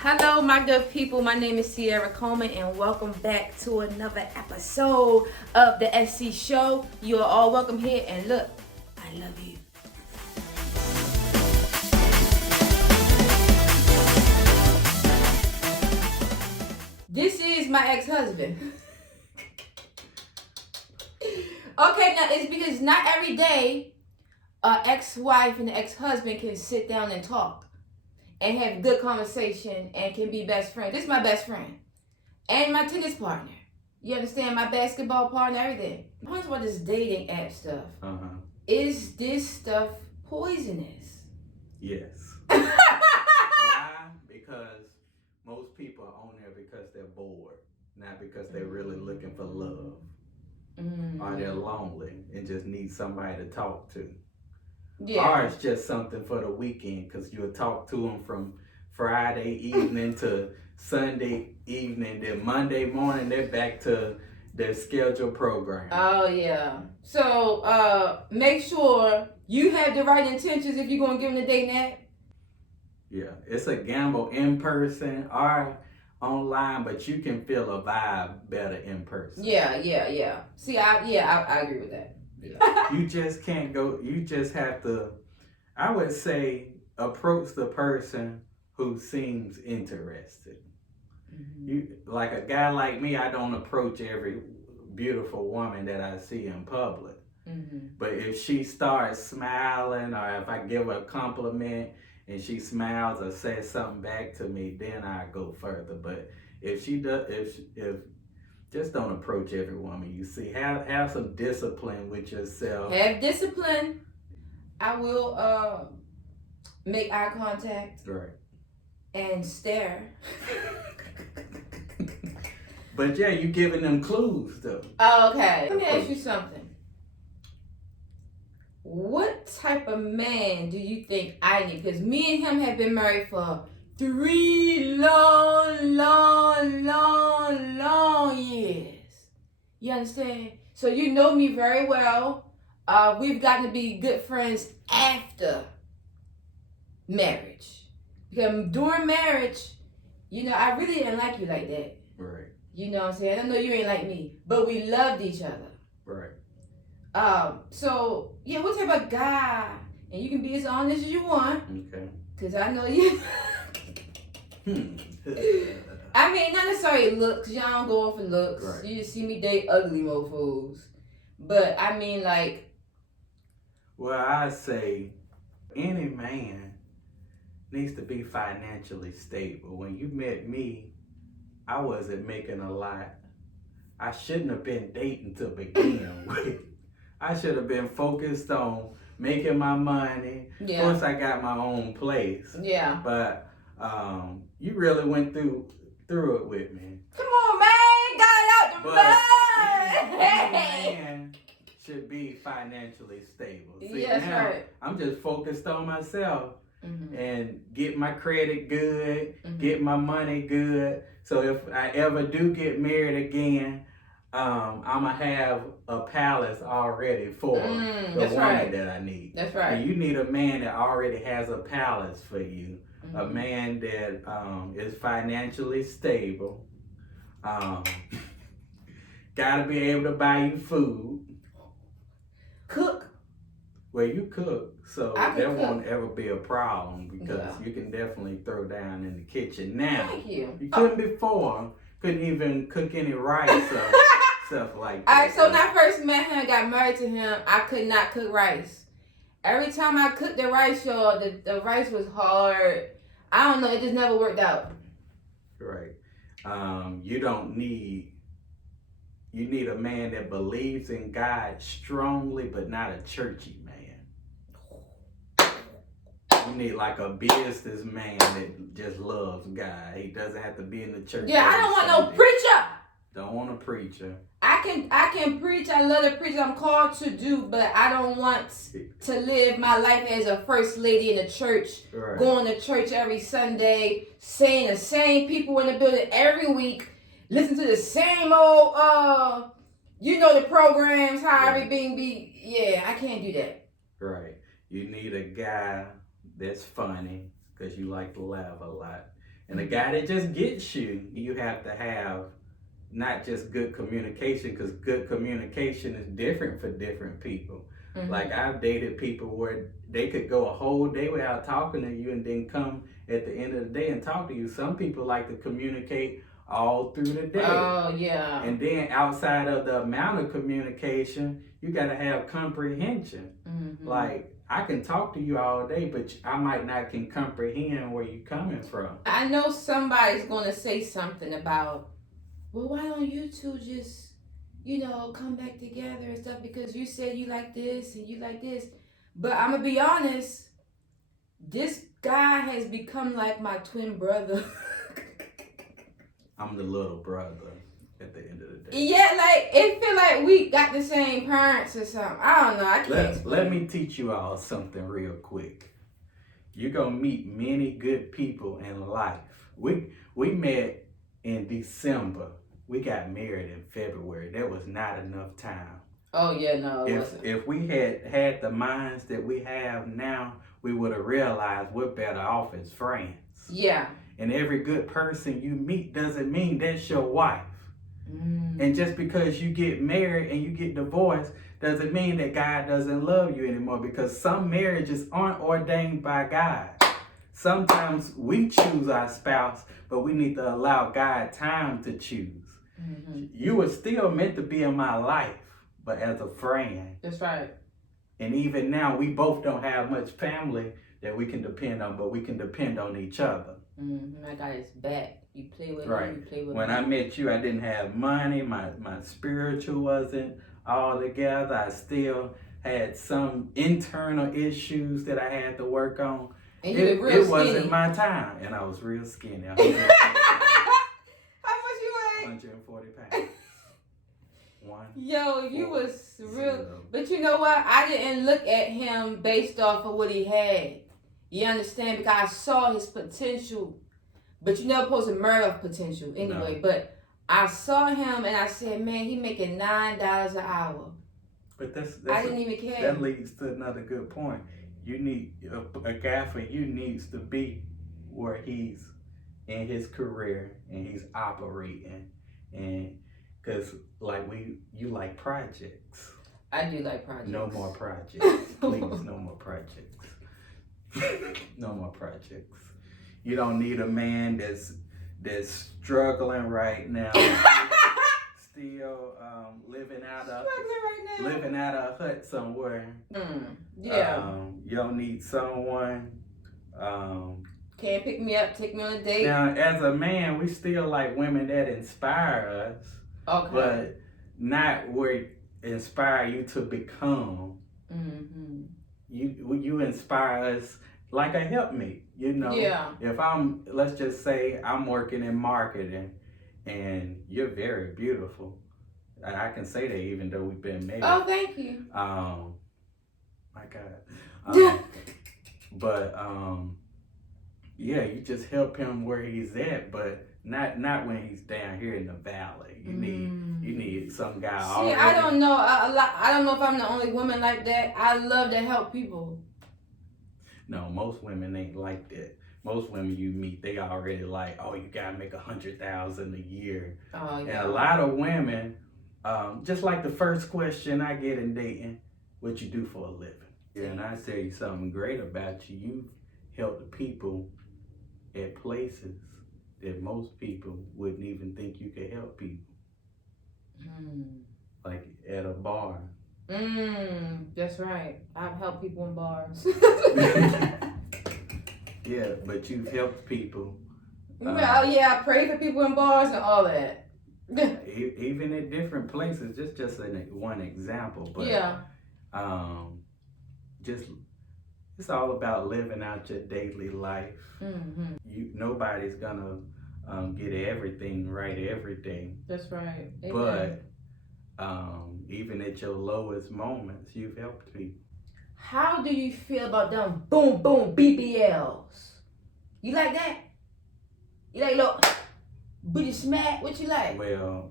Hello, my good people. My name is Sierra Coleman, and welcome back to another episode of the SC Show. You are all welcome here, and look, I love you. This is my ex-husband. Okay, now it's because not every day an ex-wife and an ex-husband can sit down and talk and have good conversation and can be best friends. This is my best friend and my tennis partner. You understand? My basketball partner, everything. I'm talking about this dating app stuff. Is this stuff poisonous? Yes. Why? Because most people are on there because they're bored, not because they're really looking for love. Or they're lonely and just need somebody to talk to. Yeah. Or it's just something for the weekend because you'll talk to them from Friday evening to Sunday evening. Then Monday morning, they're back to their scheduled program. Oh, yeah. So make sure you have the right intentions if you're going to give them the dating app. Yeah, it's a gamble in person or online, but you can feel a vibe better in person. Yeah. See, I agree with that. Yeah. You just can't go, you just have to, I would say, approach the person who seems interested. You, like a guy like me, I don't approach every beautiful woman that I see in public. But if she starts smiling or if I give her a compliment and she smiles or says something back to me, then I go further. But if she does, if just don't approach every woman you see. Have some discipline with yourself. Have discipline. I will make eye contact. Right. And stare. But yeah, you giving them clues though. Okay. Let me ask you something. What type of man do you think I need? Because me and him have been married for 3 long years. You understand? So you know me very well. We've gotten to be good friends after marriage. Because during marriage, I really didn't like you like that. Right. You know what I'm saying? I know you ain't like me, but we loved each other. Right. So yeah, what type of guy? And you can be as honest as you want. Okay. Cause I know you. I mean, not necessarily looks. Y'all don't go off of looks. Right. You just see me date ugly mofos. But I mean, like. Well, I say any man needs to be financially stable. When you met me, I wasn't making a lot. I shouldn't have been dating to begin with. I should have been focused on making my money. Yeah. Of course, I got my own place. Yeah. But you really went through it with me. Come on, man. Got it out the mud. Any man should be financially stable. See, yeah, that's now, right. I'm just focused on myself. And get my credit good, get my money good. So if I ever do get married again, I'm gonna have a palace already for the woman that I need. That's right. And you need a man that already has a palace for you, a man that is financially stable. Gotta be able to buy you food. Cook. Well, you cook, so there won't ever be a problem because you can definitely throw down in the kitchen now. Thank you. You couldn't before. Couldn't even cook any rice or stuff like that. Alright, so when I first met him and got married to him, I could not cook rice. Every time I cooked the rice, y'all, the rice was hard. I don't know, it just never worked out. Right. You need a man that believes in God strongly, but not a churchy man. You need like a business man that just loves God. He doesn't have to be in the church. Yeah, I don't want no preacher. Don't want a preacher. I can preach. I love to preach. I'm called to do, but I don't want to live my life as a first lady in the church, going to church every Sunday, saying the same people in the building every week, listen to the same old, the programs, how everything be. Yeah, I can't do that. Right. You need a guy that's funny because you like to laugh a lot. And the guy that just gets you, you have to have not just good communication, because good communication is different for different people. Mm-hmm. Like I've dated people where they could go a whole day without talking to you and then come at the end of the day and talk to you. Some people like to communicate all through the day. Oh, yeah. And then outside of the amount of communication, you got to have comprehension. Mm-hmm. Like, I can talk to you all day, but I might not can comprehend where you're coming from. I know somebody's going to say something about, well, why don't you two just, come back together and stuff, because you said you like this and you like this. But I'm going to be honest, this guy has become like my twin brother. I'm the little brother at the end of the day. Yeah, like, it feel like we got the same parents or something. I don't know. I can't. Let me teach you all something real quick. You're going to meet many good people in life. We met in December. We got married in February. That was not enough time. Oh, yeah, no, it wasn't. If we had the minds that we have now, we would have realized we're better off as friends. Yeah. And every good person you meet doesn't mean that's your wife. Mm. And just because you get married and you get divorced doesn't mean that God doesn't love you anymore, because some marriages aren't ordained by God. Sometimes we choose our spouse, but we need to allow God time to choose. Mm-hmm. You were still meant to be in my life, but as a friend. That's right. And even now, we both don't have much family that we can depend on, but we can depend on each other. Mm-hmm. I got his back. You play with right. him, you play with when me. I met you, I didn't have money. My spiritual wasn't all together. I still had some internal issues that I had to work on. And you were real skinny. Wasn't my time, and I was real skinny. How much you weigh? 140 pounds. Yo, you was real. But you know what? I didn't look at him based off of what he had. You understand? Because I saw his potential. But you never supposed to murder potential anyway. No. But I saw him and I said, man, he making $9 an hour. But I didn't even care. That leads to another good point. You need a guy for you needs to be where he's in his career and he's operating, and because you like projects. I do like projects. No more projects, please. No more projects. No more projects. You don't need a man that's struggling right now. Still living out of a hut somewhere. Yeah. You don't need someone. Can't pick me up, take me on a date. Now, as a man, we still like women that inspire us. Okay. But not where inspire you to become. Mm-hmm. You inspire us like a helpmate. Yeah. If let's just say I'm working in marketing, and you're very beautiful. I can say that even though we've been married. Oh, thank you. My God. But yeah, you just help him where he's at, but not when he's down here in the valley. You need some guy. See, I don't know. I don't know if I'm the only woman like that. I love to help people. No, most women ain't like that. Most women you meet, they already like, oh, you gotta make $100,000 a year. Oh, yeah. And a lot of women, just like the first question I get in dating, what you do for a living. Yeah, and I tell you something great about you. You've helped people at places that most people wouldn't even think you could help people. Like at a bar. That's right. I've helped people in bars. Yeah, but you've helped people. I pray for people in bars and all that. Even at different places, just one example. But yeah. It's all about living out your daily life. Mm-hmm. Nobody's gonna get everything right every day. That's right. Amen. But even at your lowest moments, you've helped people. How do you feel about them boom boom BBLs? You like that? You like little booty smack? What you like? Well,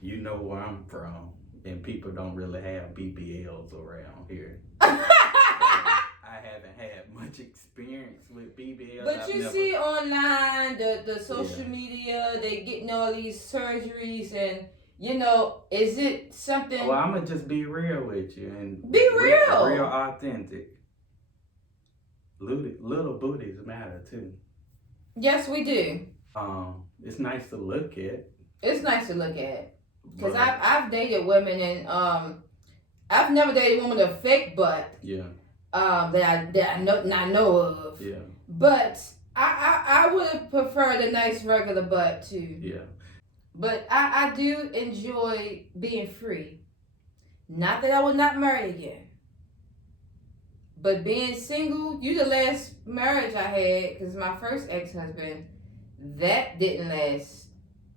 you know where I'm from, and people don't really have BBLs around here. I haven't had much experience with BBL. But you see online the social media, they getting all these surgeries, and is it something? Well, I'm gonna just be real with you and be real, real authentic. Little booties matter too. Yes, we do. It's nice to look at. It's nice to look at. Because I've dated women, and I've never dated a woman with a fake butt. Yeah. That I know of. Yeah. But I would have preferred a nice regular butt too. Yeah. But I do enjoy being free. Not that I would not marry again. But being single, the last marriage I had, because my first ex-husband, that didn't last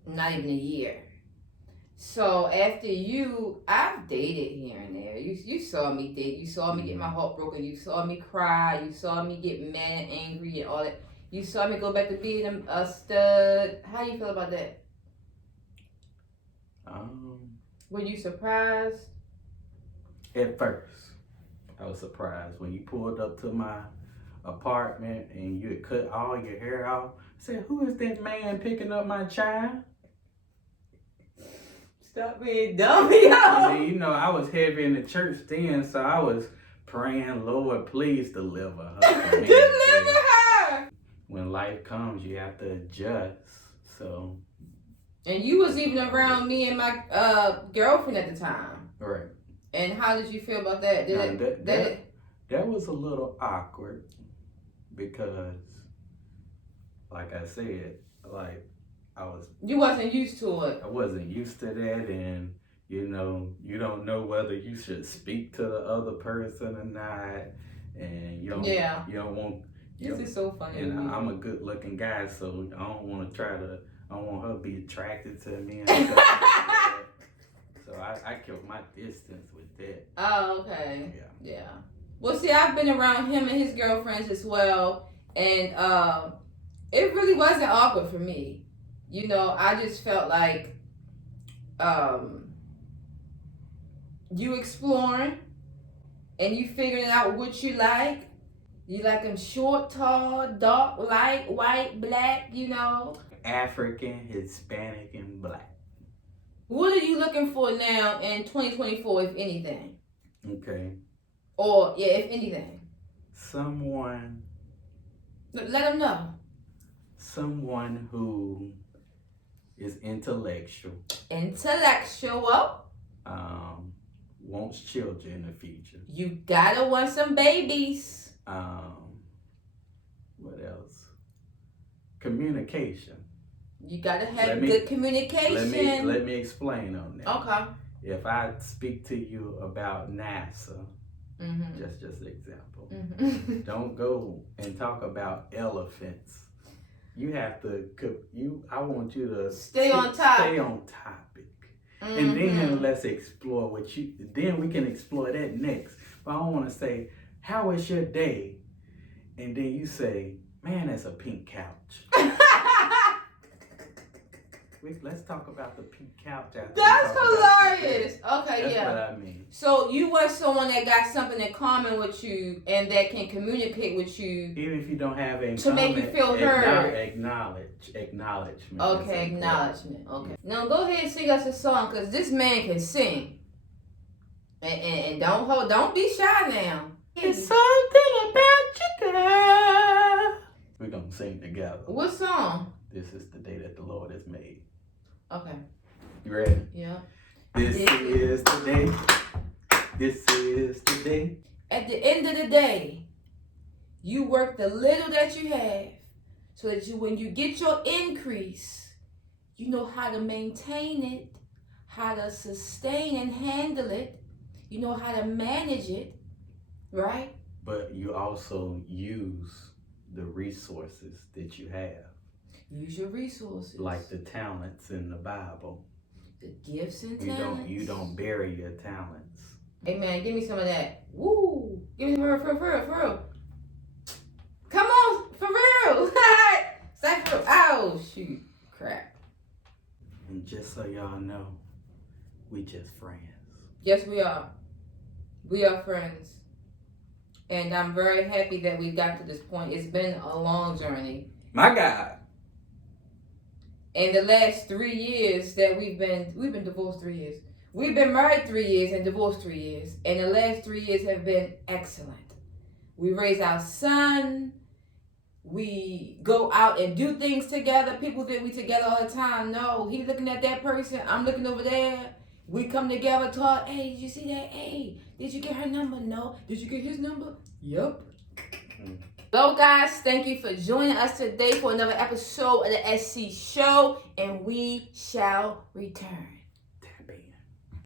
not even a year. So after I've dated here and there. You saw me date. You saw me get my heart broken. You saw me cry. You saw me get mad and angry and all that. You saw me go back to being a stud. How do you feel about that? Were you surprised? At first, I was surprised when you pulled up to my apartment and you had cut all your hair off. I said, "Who is that man picking up my child?" Stop being dumb, yo. And then, I was heavy in the church then, so I was praying, "Lord, please deliver her." Deliver her. When life comes, you have to adjust. So. And you was even around me and my girlfriend at the time. Right. And how did you feel about that? That was a little awkward because, like I said, you wasn't used to it. I wasn't used to that, and you don't know whether you should speak to the other person or not, and you don't want. This is so funny. And I'm a good-looking guy, so I don't want her to be attracted to me and stuff. So I kept my distance with that. Oh, okay. Yeah. Well, see, I've been around him and his girlfriends as well, and it really wasn't awkward for me. I just felt like you exploring, and you figuring out what you like. You like them short, tall, dark, light, white, black, African, Hispanic, and black. What are you looking for now in 2024, if anything? Okay. Or, if anything. Someone. Let them know. Someone who is intellectual. Wants children in the future. You gotta want some babies. What else? Communication. You gotta have good communication. Let me explain on that. Okay. If I speak to you about NASA, just an example, don't go and talk about elephants. You have to. I want you to stay on topic. Stay on topic, and then let's explore what you. Then we can explore that next. But I want to say, how was your day? And then you say, "Man, that's a pink couch." Let's talk about the pink couch. That's hilarious. Okay, That's what I mean. So you want someone that got something in common with you and that can communicate with you. Even if you don't have a to make you feel heard. Acknowledgement. Okay, acknowledgement. Okay. Now go ahead and sing us a song, because this man can sing. And don't be shy now. It's something about you, girl. We're gonna sing together. What song? This is the day that the Lord has made. Okay. You ready? Yeah. This is the day. This is the day. At the end of the day, you work the little that you have so that when you get your increase, you know how to maintain it, how to sustain and handle it. You know how to manage it, right? But you also use the resources that you have. Use your resources. Like the talents in the Bible. The gifts and talents. You don't bury your talents. Hey man, give me some of that. Woo! Give me for real. Come on, for real. Say for real. Oh shoot. Crap. And just so y'all know, we just friends. Yes, we are. We are friends. And I'm very happy that we got to this point. It's been a long journey. My God. In the last 3 years that we've been divorced 3 years. We've been married 3 years and divorced 3 years. And the last 3 years have been excellent. We raise our son. We go out and do things together. People think we together all the time. No, he's looking at that person. I'm looking over there. We come together, talk. Hey, did you see that? Hey, did you get her number? No. Did you get his number? Yep. So guys, thank you for joining us today for another episode of the SC Show, and we shall return.